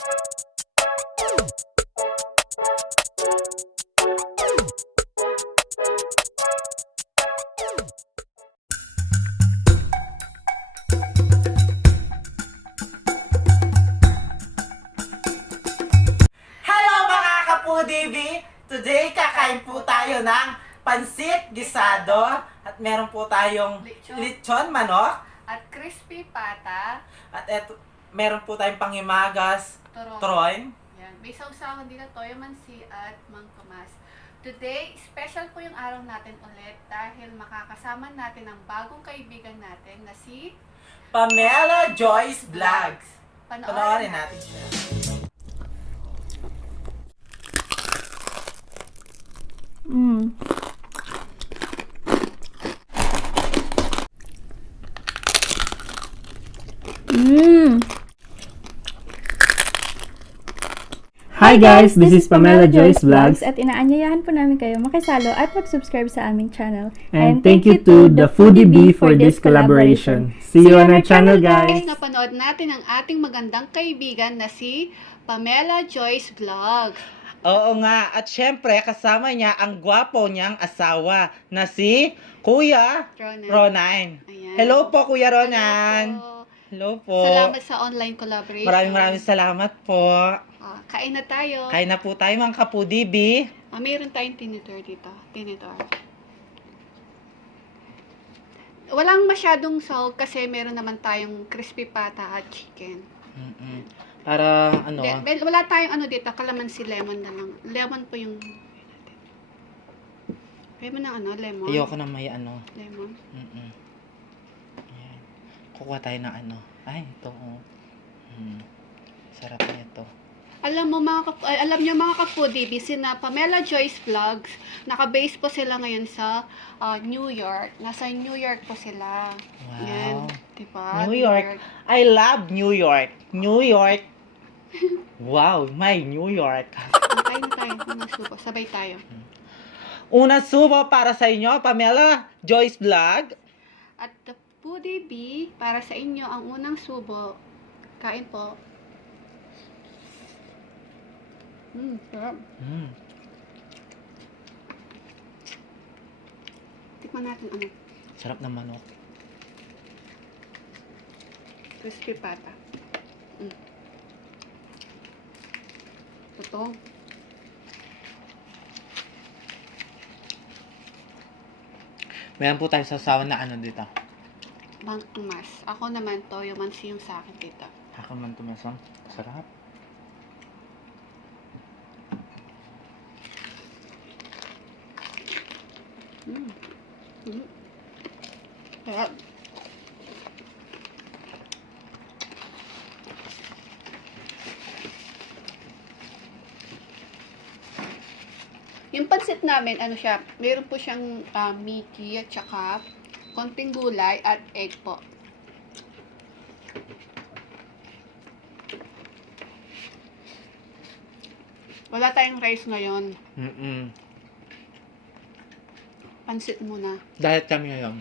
Hello mga Kapudibi! Today kakain po tayo ng pansit gisado at meron po tayong lechon manok At crispy pata. at eto, meron po tayong pangimagas Turon. troin. Yan. May sausawan dito, toyo mansi at mangkamas. Today, special po yung araw natin ulit dahil makakasama natin ang bagong kaibigan natin na si Pamela Joyce Vlogs. Panoorin Panoorin natin siya. Hi guys, this is Pamela Joyce Vlogs, at inaanyayahan po namin kayo makisalo at mag-subscribe sa aming channel. and thank you to the Foodie Bee for this collaboration. See you on our channel guys! Napanood natin ang ating magandang kaibigan na si Pamela Joyce Vlogs. Oo nga, at syempre kasama niya ang gwapo niyang asawa na si Kuya Ronan. Ronan. Ayan. Hello po Kuya Ronan. Hello po. Hello po. Salamat sa online collaboration. Maraming salamat po. Kain na tayo. Kain na po tayo mga Kapudibi. Mayroon tayong tinitor dito. Tinitor. Walang masyadong salt kasi meron naman tayong crispy pata at chicken. Para ano, Wala tayong ano dito, kalamansi lemon na lang. Lemon po yung lemon ng ano, lemon. ayoko na may ano. Lemon. Ayan. Kukuha tayo ng ano. Ay, ito. Sarap nito. Alam niyo mga ka-foodie, sina Pamela Joyce Vlogs, naka-base po sila ngayon sa New York. Nasa New York po sila. Wow. Yan, diba? New York. I love New York. New York. Wow, my New York. Kain na tayo, mga subo. Sabay tayo. Una subo para sa inyo, Pamela Joyce Vlog. At the Foodie Bee, para sa inyo, ang unang subo. Kain po. Sarap. Tikman natin ano. Sarap ng manok. Crispy pata. Ito. Meron po tayo sasawan na ano dito. Mas. Ako naman toyo mansi yung sa akin dito. Ako man tumasang. Sarap. Sarap. Yung pansit namin, ano siya, meron po siyang meaty at saka konting gulay at egg po. Wala tayong rice ngayon. Pansit muna. Diet kami ngayon.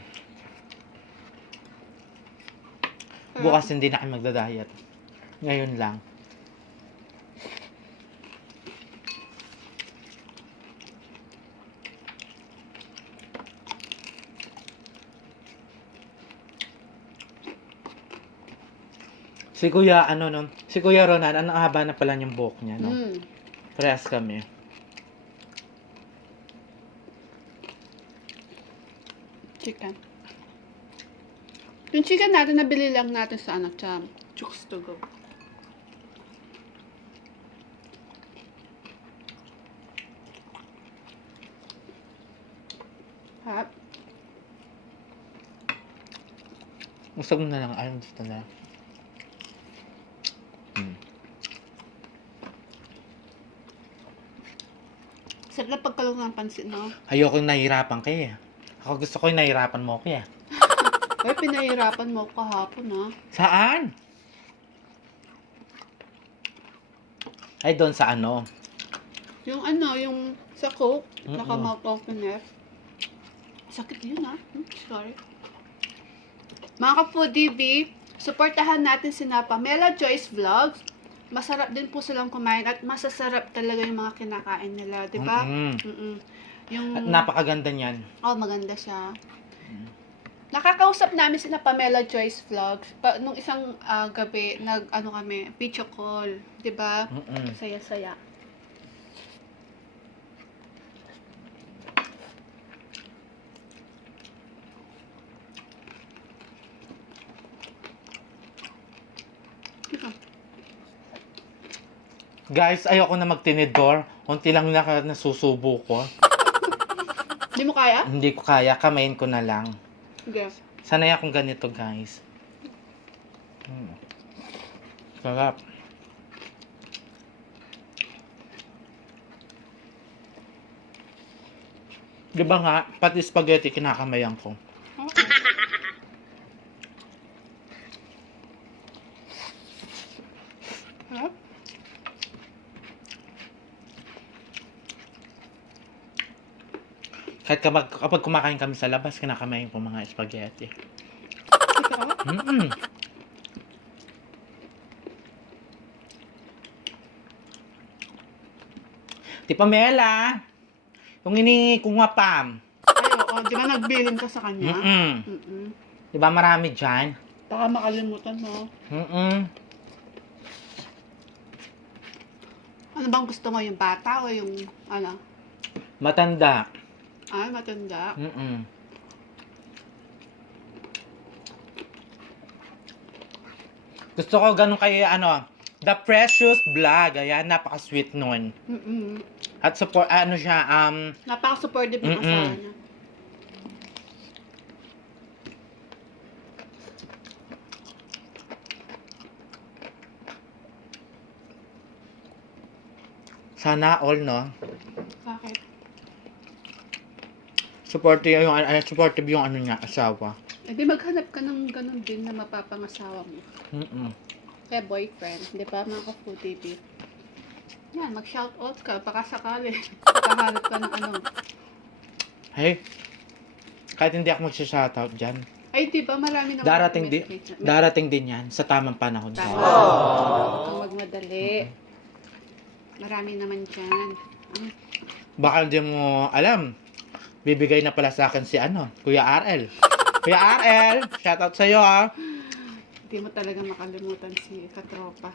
Bukas hindi na kami magda-diet. Ngayon lang. Si Kuya, si Kuya Ronan, ang haba na pala yung buhok niya, no? Parehas kami. Chicken. Yung chicken natin, nabili lang natin sa sa Chooks to Go. Hap. Gusto mo na lang, ayaw gusto na. Sarap na pagkalong ng pansit, no? Ayoko nahihirapan kayo. Ako gusto ko yung nahihirapan mo kaya. Ay, pinahirapan mo kahapon, ha? Saan? Ay, doon sa ano? Yung yung sa Coke, naka-mouth opener. Sakit yun, ha? Sorry. Mga ka-foodie bee, supportahan natin si Pamela Joyce Vlogs masarap din po silang kumain at masasarap talaga yung mga kinakain nila, di ba? Yung, At napakaganda niyan. oh, maganda siya. Nakakausap namin sina Pamela Joyce Vlogs. Nung isang gabi, kami, video call, di ba? Saya-saya. Guys, ayoko na magtinidor. Unti lang nasusubo ko. Hindi mo kaya? Hindi ko kaya, kamayin ko na lang. Sige. Sanay akong ganito, guys. Sarap. Di ba nga, pati spaghetti kinakamayan ko. Huh? Kahit kapag kumakain kami sa labas, kinakamayin ko mga spaghetti. Ti Pamela, yung hiningi ko nga Pam. Ay, oo. Di ba nagbilin ka sa kanya? Di ba marami dyan? Baka makalimutan mo. Ano bang gusto mo? Yung bata o yung, ano? Matanda. Ay, matanda. Gusto ko ganun kay The Precious Vlog. Ayan, napaka-sweet nun. At support, siya, Napaka-supportive ng asawa niya. sana all, no? Bakit? Supportive yung niya, asawa. Eh di maghanap ka ng ganun din na mapapangasawa mo. Kaya boyfriend, di ba mga ka-food TV? Yan, mag-shoutout ka, baka sakali. Makahanap ka ng ano. Hey, kahit hindi ako magsha-shoutout dyan. Ay, di ba marami naman. Darating din yan sa tamang panahon. Tama. Huwag kang magmadali. Marami naman dyan. Baka hindi mo alam. Bibigay na pala sa akin si Kuya RL. Kuya RL, shoutout sa'yo ha. Hindi mo talaga makalimutan si Katropa.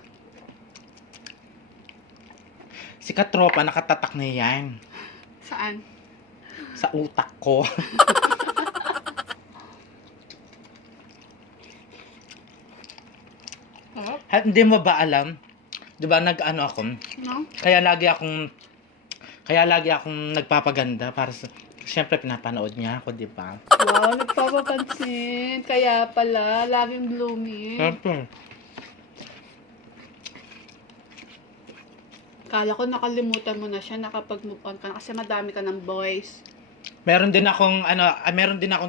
Si Katropa, nakatatak na yan. Saan? Sa utak ko. Oh? At hindi mo ba alam? Di ba ako? No? Kaya lagi akong nagpapaganda para sa... Siyempre, pinapanood niya ako, di ba? Wow, nagpapapansin. Kaya pala, laging blooming. Siyempre. Kala ko nakalimutan mo na siya, nakapag-move on ka na kasi madami ka ng boys. Meron din akong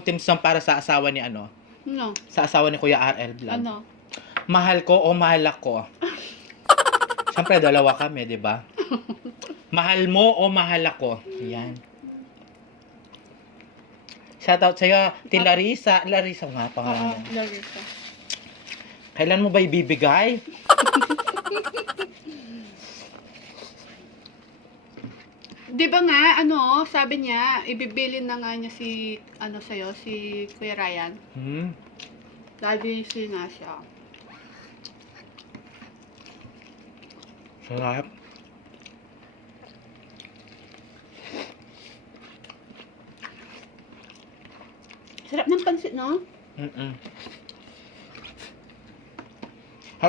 team song para sa asawa ni No? sa asawa ni Kuya RL Vlog. Ano? Mahal ko o mahal ako. Siyempre, dalawa kami, di ba? Mahal mo o mahal ako. Yan. Shoutout sa'yo, ti Larissa. Larissa nga pangalan. Larissa. Kailan mo ba ibibigay? Di ba nga, sabi niya, ibibilin na nga niya si Kuya Ryan. Lagi nga siya. Sarap. Sarap ng pansit, no?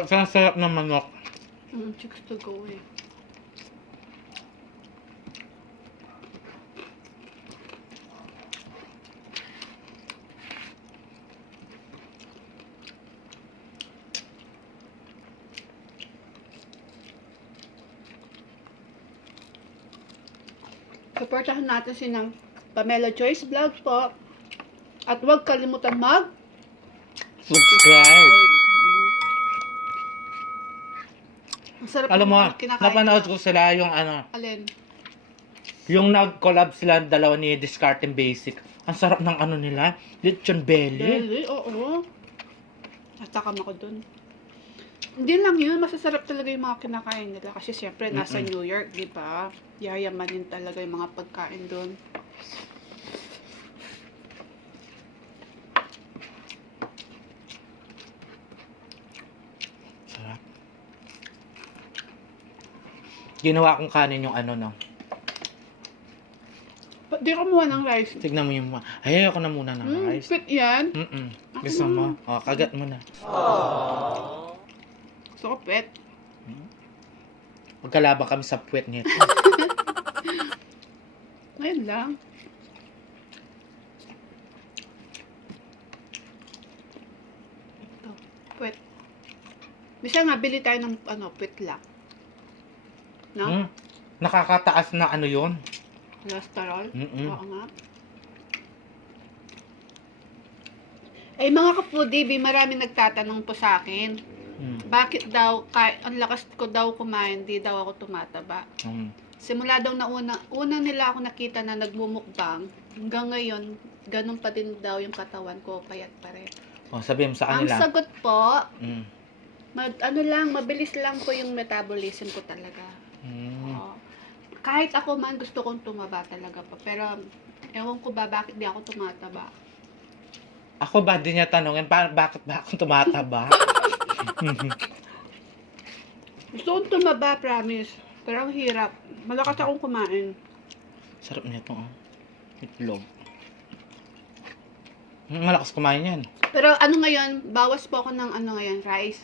Sarap ng manok. Chicks to go eh. Supportahan natin si Pamela Joyce Vlog po. At huwag kalimutan Subscribe. Ang sarap Alam mo, ng kinakain napanood nila. ko sila yung Alin? yung nag-collab sila dalawa ni Discarding Basic. Ang sarap ng nila, lechon belly. Belly, oo. Natakam ako dun. Hindi lang yun, masasarap talaga yung mga kinakain nila. Kasi syempre, nasa New York, di ba? Yayamanin talaga yung mga pagkain doon. Sarap. Ginawa kong kanin yung ano, no? Di ka kumuha ng rice. Tignan mo yung mga... Ay, ako na muna ng rice. Fit yan. Gusto mo? O, kagat mo na. Gusto ko pet. Magkalabang kami sa puwet nito. Ngayon lang. Ito, puwet. Bisa nga, bili tayo ng puwet lang. No? Nakakataas na ano yun. Cholesterol. Mm-mm. Oo nga. Ay, mga ka-foodie, marami nagtatanong po sa akin. Bakit daw, ang lakas ko daw kumain, di daw ako tumataba. Simula daw na una nila ako nakita na nagmumukbang, hanggang ngayon, ganun pa din daw yung katawan ko, payat pa rin. O, sabihin mo sa Ang kanila. sagot po, Mm. mabilis lang po yung metabolism ko talaga. Oo. Kahit ako man, gusto kong tumaba talaga pa. Pero, ewan ko ba, bakit di ako tumataba? Ako ba din niya tanongin, bakit ba ako tumataba? Gusto kong tumaba, promise. Pero ang hirap. Malakas akong kumain. Sarap nito, oh. Itlog. Malakas kumain yan. Pero ano ngayon, bawas po ako ng rice.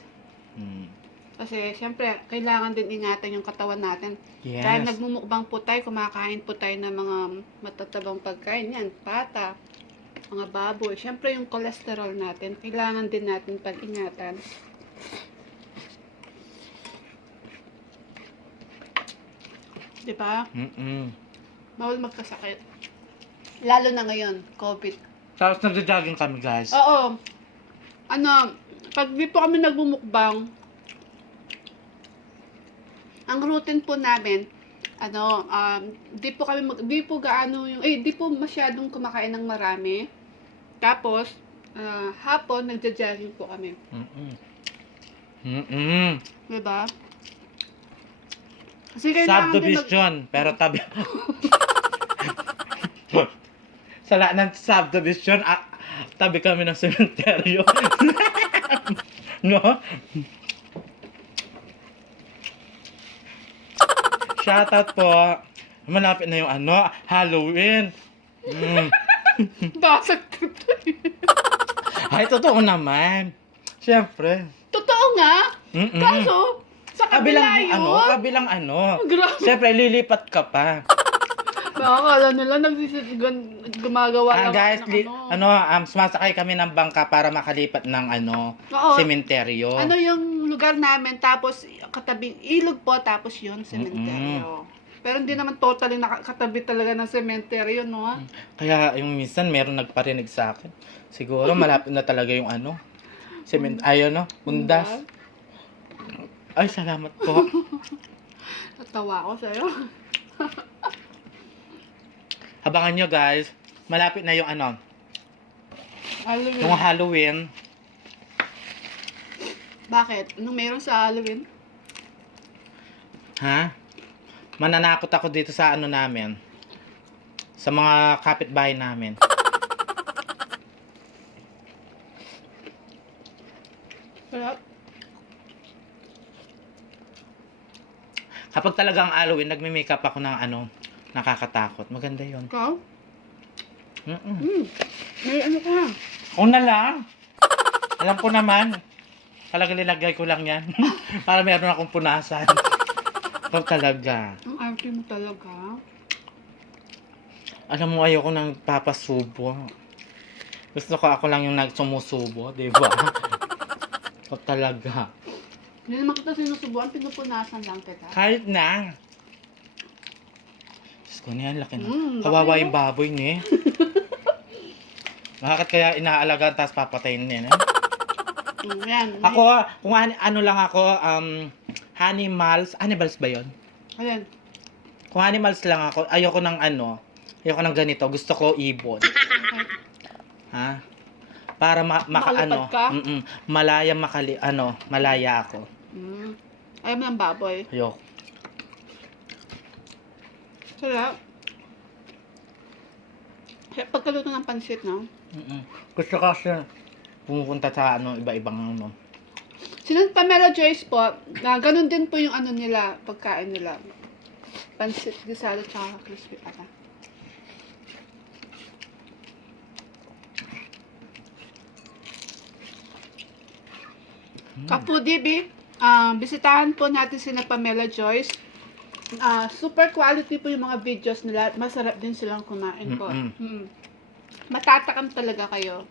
Kasi, syempre, kailangan din ingatan yung katawan natin. Yes. Dahil nagmumukbang po tayo, kumakain po tayo ng mga matatabang pagkain. Yan, pata, mga baboy. Syempre, yung cholesterol natin, kailangan din natin pag-ingatan. Diba? Bawal magkasakit. Lalo na ngayon, COVID. Tapos nagja-jogging kami, guys. Oo. Pag di po kami nagmumukbang, ang routine po namin, di po masyadong kumakain ng marami. Tapos, hapon, nagja-jogging po kami. Diba? Kasi kailangan din Subdivision, pero tabi... Sa lahat ng subdivision, tabi kami ng sementeryo. No? Shoutout po. Malapit na yung Halloween. Basag tuto. Ay, totoo naman. Siyempre. Totoo nga. Kaso, sa kabila yun. Kabilang Grabe. Siyempre, lilipat ka pa. Nakakala nila gumagawa lang Guys, ng sumasakay kami ng bangka para makalipat ng Oo. sementeryo. Yung lugar namin, tapos katabing ilog po, tapos yun, sementeryo. Pero hindi naman totally nakakatabi talaga ng sementeryo, no? Kaya yung minsan meron nagparinig sa akin. Siguro malapit na talaga yung undas. Ay, salamat po. Natawa ako sa'yo. Abangan nyo, guys. Malapit na yung Halloween. yung Halloween. Bakit? Anong meron sa Halloween? Ha? Mananakot ako dito sa namin. Sa mga kapitbahay namin. Kaya, Kapag talagang Halloween, nagme-makeup ako ng nakakatakot. Maganda yun. ikaw? May ka? Ako na lang. Alam ko naman. Talaga nilagay ko lang yan. Para meron akong punasan. Ikaw talaga. Ang arte mo talaga. Alam mo, ayoko nang papasubo. Gusto ko ako lang yung nagsumusubo, di ba? Ikaw talaga. Hindi naman kita sinusubuan, pinupunasan lang kita. Kahit na. Diyos ko na yan, laki na. laki Kawawa na. yung baboy niya. Bakit kaya inaalagaan tapos papatayin niya? Yan. Ako, kung lang ako, animals ba yun? Ayan. Kung animals lang ako, ayoko ng ganito. Gusto ko ibon. Ha? Para Makalipad ka? malaya ako. Ayaw mo ng baboy. Ayoko. Sarap. Kaya pagkaluto ng pansit, no? Gusto kasi pumupunta sa iba-ibang Sinang Pamela Joyce po, na ganun din po yung nila, pagkain nila. Pansit, gisado, tsaka crispy pata. Kapudibi, bisitahan po natin sina Pamela Joyce. Super quality po yung mga videos nila at masarap din silang kumain po. Matatakam talaga kayo.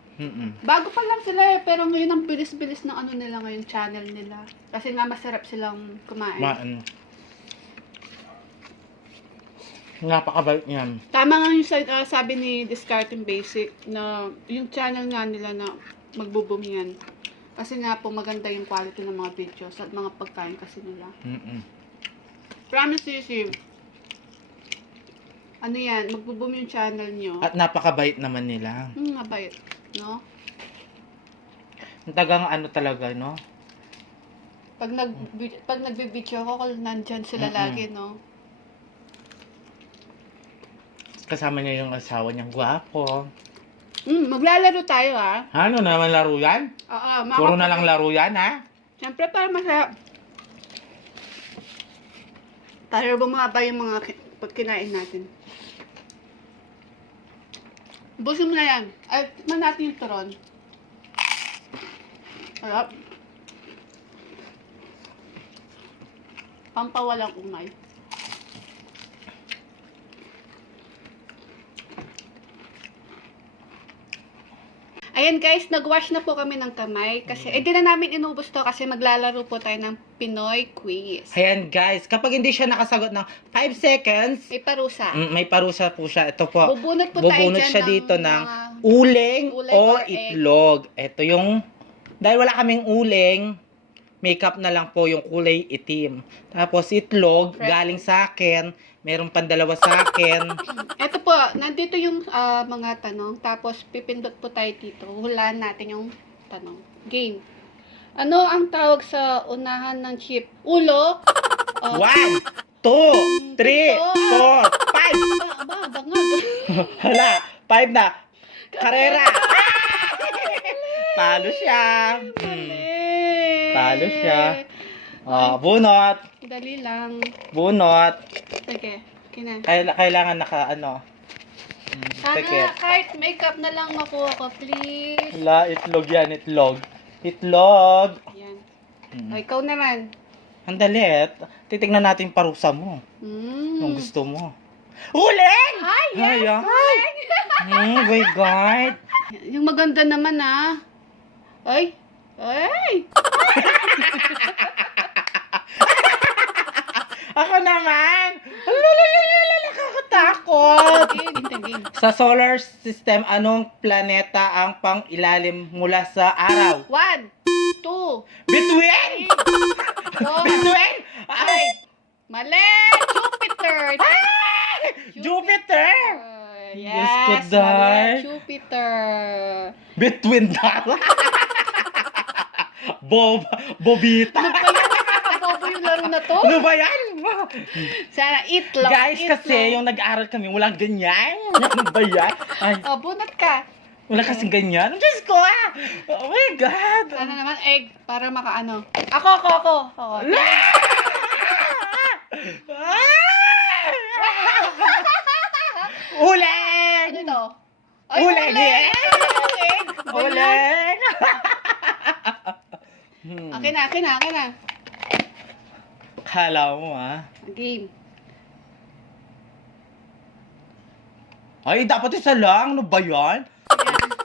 Bago pa lang sila pero ngayon ang bilis-bilis ng nila ngayon, channel nila. Kasi nga masarap silang kumain. Napakabait niyan. Tama nga yung sabi ni Discarding Basic na yung channel nga nila na magbo-boom yan. Kasi nga po maganda yung quality ng mga videos at mga pagkain kasi nila. Promise you, yan, magbo-boom yung channel nyo. At napakabait naman nila. Mabait, no? Ang tagang talaga, no? Pag nagbe-video ako, nandyan sila lagi, no? Kasama niya yung asawa niyang gwapo. Maglalaro tayo, ha? Ano naman laro yan? Oo, Puro na lang laro yan, ha? Siyempre, para masarap. Para bumaba yung mga pag kinain natin. Busin mo na yan. Ay, tikman natin yung turon. Harap. Pampawalang umay. Ayan guys, nag-wash na po kami ng kamay. Kasi, di na namin inubos to kasi maglalaro po tayo ng Pinoy quiz. Ayan guys, kapag hindi siya nakasagot ng 5 seconds, May parusa. may parusa po siya. Ito po. Bubunot po tayo Bubunot dyan siya ng dito ng mga uling uling o or egg. itlog. Ito yung, dahil wala kaming uling, makeup na lang po yung kulay itim. Tapos itlog, Fresh. galing sa akin. Meron pang dalawa sa akin. Ito po, nandito yung mga tanong. Tapos, pipindot po tayo dito. Hulaan natin yung tanong. Game. Ano ang tawag sa unahan ng chip? Ulo? 1, 2, 3, 4, 5. Bangag. Hala, 5 na. Karera. Talo siya. Talo siya. Bunot. Dali lang. Bunot. Sige, kina. Kailangan Sana tikit. kahit makeup na lang makuha ko, please. Hala, itlog yan, itlog. Itlog. Yan. O, ikaw naman. Ang dalit. Titignan natin yung parusa mo. Kung gusto mo. Uling! Ay, yes! Oh my God. Yung maganda naman, Ay! Ay! Ako naman! Lalalala, nakakatakot! Game. Sa solar system, anong planeta ang pang-ilalim mula sa araw? 1, 2, Between! 4, Between! Ay! Mali! Jupiter! Jupiter! Yes, Diyos ko, mali. Day. Jupiter. Between daw. Bobita. Nakakabobo yung laro na to. Ano ba yan? Sana itlog. Guys, kasi yung nag-aaral kami, walang ganyan. Ano ba yan? Ay, Bunot ka. wala kasing ganyan. Diyos ko Oh my God. Sana naman egg para makaano. Ako. Uling! Ano to? Uling! Egg! Uling! Akin na. Kala mo Game. Ay, dapat isa lang. Ano ba yan?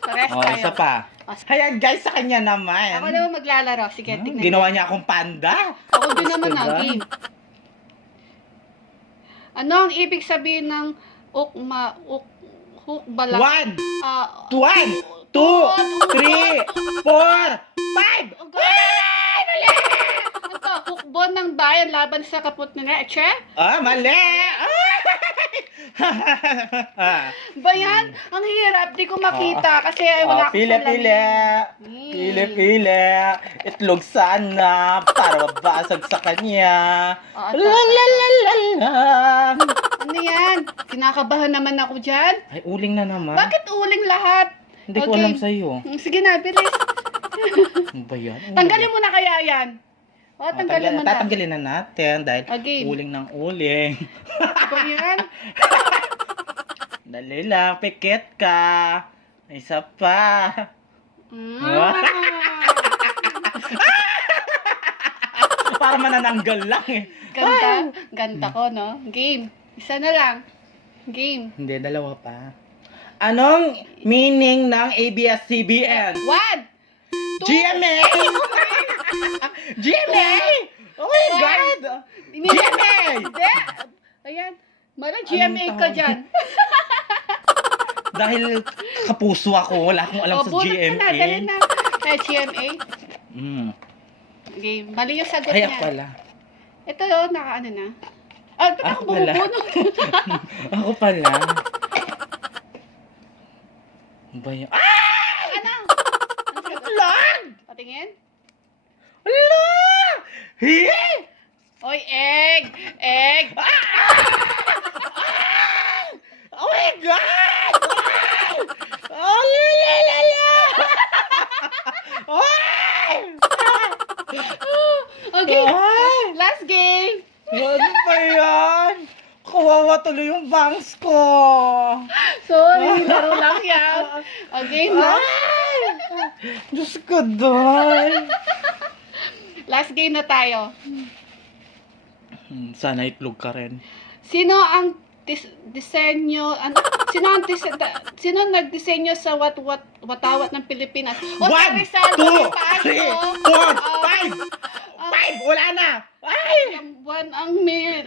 Pares Oh, tayo. isa pa. Ayan guys, sa kanya naman. Ako naman maglalaro. Sige, tingnan. Ginawa niya akong panda. Ako din naman Gusto ba? game. Ano ang ibig sabihin ng hukbala? 1, Ah, 1, 2, 3, 4, 5. Ano to? Hukbon ng bayan laban sa kaput nila. Eche? Mali! Ba yan? Ang hirap, di ko makita kasi wala akong Pili. Pili. Itlog sana para mabasag sa kanya. La. Ano yan? Kinakabahan naman ako dyan. Ay, uling na naman. Bakit uling lahat? Hindi ko Okay. alam sa'yo. Sige na, bilis. Ano ba yan? Tanggalin mo na kaya yan. Tanggalin mo na. Tatanggalin na natin dahil Okay. uling ng uling. Ba yan? Dali lang, pikit ka. Isa pa. Ah. Para manananggal lang eh. Ganda ko, no? Game. Isa na lang. Game. Hindi, dalawa pa. Anong meaning ng ABS-CBN? 1, 2, GMA! GMA! Oh my God! GMA! Hindi. Ayan. Mara, GMA ka tawag? dyan. Dahil kapuso ako, wala akong alam sa bunot ka na, dali GMA. na. GMA. Game. Mali yung sagot Kaya niya. pala. Ito yun, nakaano na. Ah, ba't ako Ako pala. bumubunot? Ako pala. Ano ba yan? Ano? Itlog! Patingin? Wala! Hey! Oy, egg! Egg! Oh my God! Oh, la! Ay! Okay, Ay! last game. Ano ba yan? Kawawa tuloy yung bangs ko. Sorry, laro lang yan. Okay, na. Ay! Diyos ko doon. Last game na tayo. Sana itlog ka rin. Sino ang disenyo, sino ang nagdisenyo sa watawat ng Pilipinas? O, 1, sorry, Sal, 2, yung paan 3, ko. 4, 5! 5! Wala na! Ay! Ang buwan ang mil.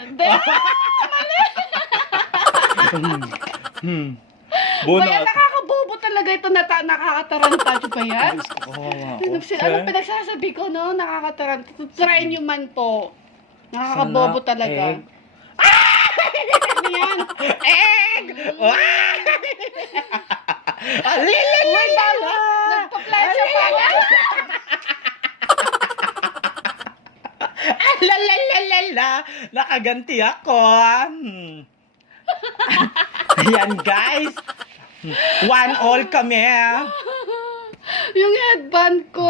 Bunot. Kaya nakakabobo talaga ito, nakakataranta. Di ba yan? Diyos ko, kawawa ako. Ano pinagsasabi ko, no? Nakakataranta. Try nyo man po. Nakakabobo Sana talaga. egg. Ano yan? Egg! Uy, bago! Nagpa-plancha pa nga! La! Nakaganti ako. Ayan, guys. 1-1 kami. Yung headband ko.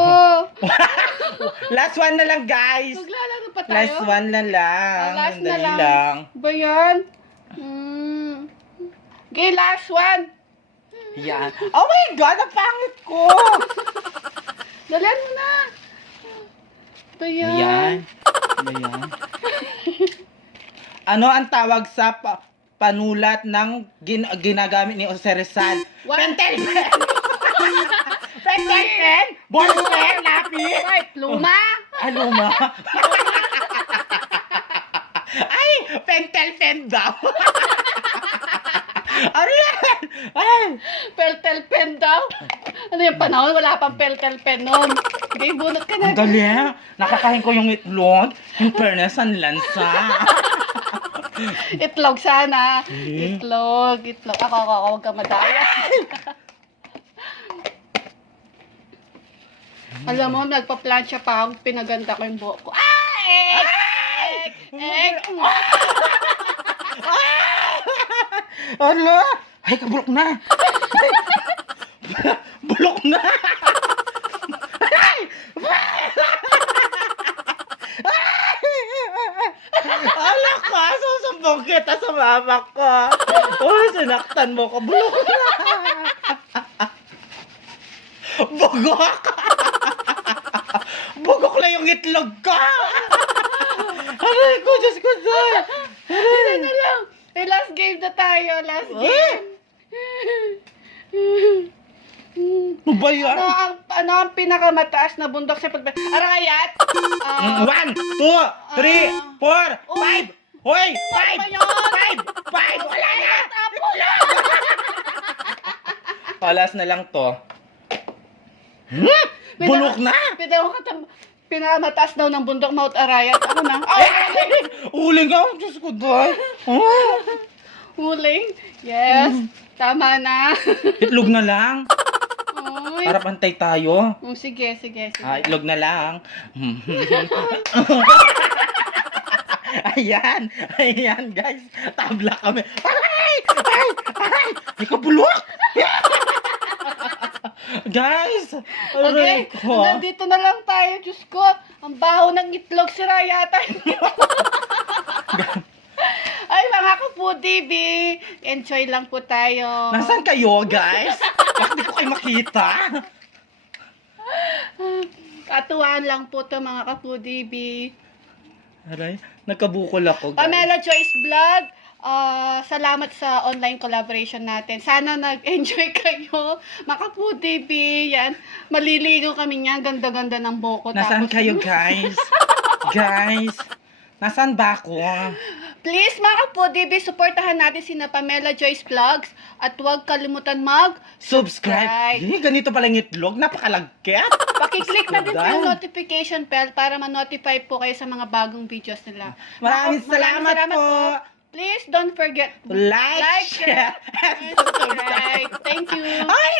Last one na lang, guys. Maglalaro pa tayo? Last one na lang. Last na Dali lang. Ba yan? Okay, last one. Yan. Oh my God, ang pangit ko. Dalan mo na. Ba yan? Ayan. Ayan. Ano ang tawag sa panulat ng ginagamit ni Jose Rizal? What? Pentel pen! Pentel pen! Ball pen! Lapis! Ay, pluma. Ano ma? Ay! Pentel pen daw! Ano yan? Ay! Peltel pen daw. Ano yung panahon? Wala pang peltel pen nun. Okay, bunot ka na. Ang galing! Nakakain ko yung itlog. Yung fairness, ang lansa. Itlog sana. Hmm. Itlog. Ako, huwag ka madaya. Alam mo, nagpa-plancha pa ako, pinaganda ko yung buhok ko. Egg! Egg! Ala! Ay, kabulok na! Bulok na! Ay! Ala ka! Susumbong kita sa mama ko! Oh, sinaktan mo ko! Bulok na! Bugok! Bugok na yung itlog ko! Aray ko! Diyos ko, Diyos! Isa na lang. Eh, last game na tayo. Last game. Ano ba yan? Ano ang pinakamataas na bundok sa pagbe... Arayat? 1, 2, 3, 4, 5! Hoy! 5! 5! Wala na! Palas na lang to. Bulok na! Pwede ako Pinamataas daw ng bundok Mount Arayat. Ako na. Ay, Uling ka, Diyos ko, day. huling. Yes. Tama na. Itlog na lang. Uy. Para pantay tayo. Sige. Itlog na lang. Ayan guys. Tabla kami. Ay! May kabulok! Guys! Okay, ko. nandito na lang tayo. Diyos ko, ang baho ng itlog si Rayata. Ay, mga ka-foodie, enjoy lang po tayo. Nasaan kayo, guys? Bakit di ko kayo makita? Katuwaan lang po to mga ka-foodie. Aray, nagkabukol ako, guys. Pamela Joyce Vlog, salamat sa online collaboration natin. Sana nag-enjoy kayo. Mga ka-foodie, yan. Maliligo kami niyan. Ganda-ganda ng buko. Nasaan Tapos, kayo, guys? Guys, nasaan ba ako? Please, mga ka-foodie, supportahan natin si Pamela Joyce Vlogs. At huwag kalimutan Subscribe. Ganito pala yung itlog. Napakalagkit. Pakiclick na din po Dahil. yung notification bell para ma-notify po kayo sa mga bagong videos nila. Maraming salamat po. Please don't forget Like, share, and subscribe. Thank you. Ay!